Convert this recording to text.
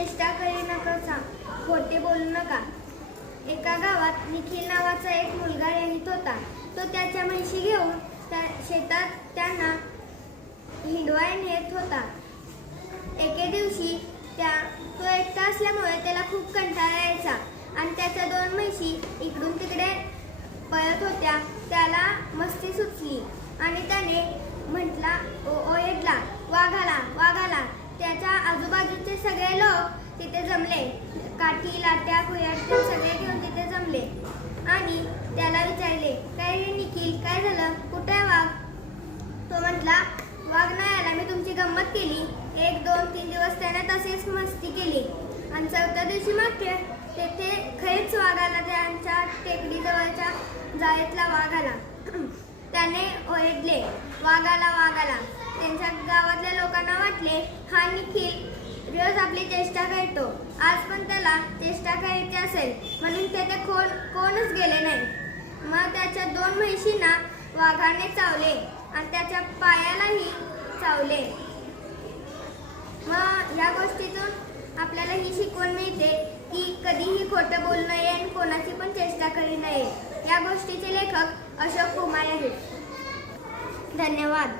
चेष्टा करू नका, खोटे बोलू नका. एका गावात निखिल नावाचा एक मुलगा राहत होता. तो त्याच्या म्हशी घेऊन शेतात त्यांना हिंडवायला नेत होता. एके दिवशी तो एकटा असल्यामुळे त्याला खूप कंटाळा यायचा आणि त्याच्या 2 म्हशी इकडून तिकडे पळत होत्या. त्याला मस्ती सुचली आणि त्याने म्हटला ओरडला, वाघ आला, वाघ आला. त्याच्या आजूबाजूचे सगळे लोक तिथे जमले. काठी, लाट्या, कुऱ्हाड सगळे घेऊन तिथे जमले आणि त्याला विचारले, काय रे निखिल, काय झालं, कुठे आहे वाघ? तो म्हटला, वाघ नाही आला, मी तुमची गंमत केली. 1, 2, 3 दिवस त्याने तसेच मस्ती केली आणि 4थ्या दिवशी मात्र तेथे खरेच वाघ आला. त्यांच्या टेकडीजवळच्या जाळीतला वाघ आला. त्याने ओरडले, वाघ आला, वाघ आला. त्यांच्या गावातल्या लोकांना वाटले, हा निखिल रोज आपली चेष्टा करतो, आज पण त्याला चेष्टा करायची असेल म्हणून तेथे कोणच गेले नाही. मग त्याच्या 2 म्हशींना वाघाने चावले आणि त्याच्या पायालाही चावले. मग या गोष्टीतून आपल्याला ही शिकवण मिळते की कधीही खोटं बोलू नये आणि कोणाची पण चेष्टा करू नये. या गोष्टीचे लेखक अशोक कुमार आहेत. धन्यवाद.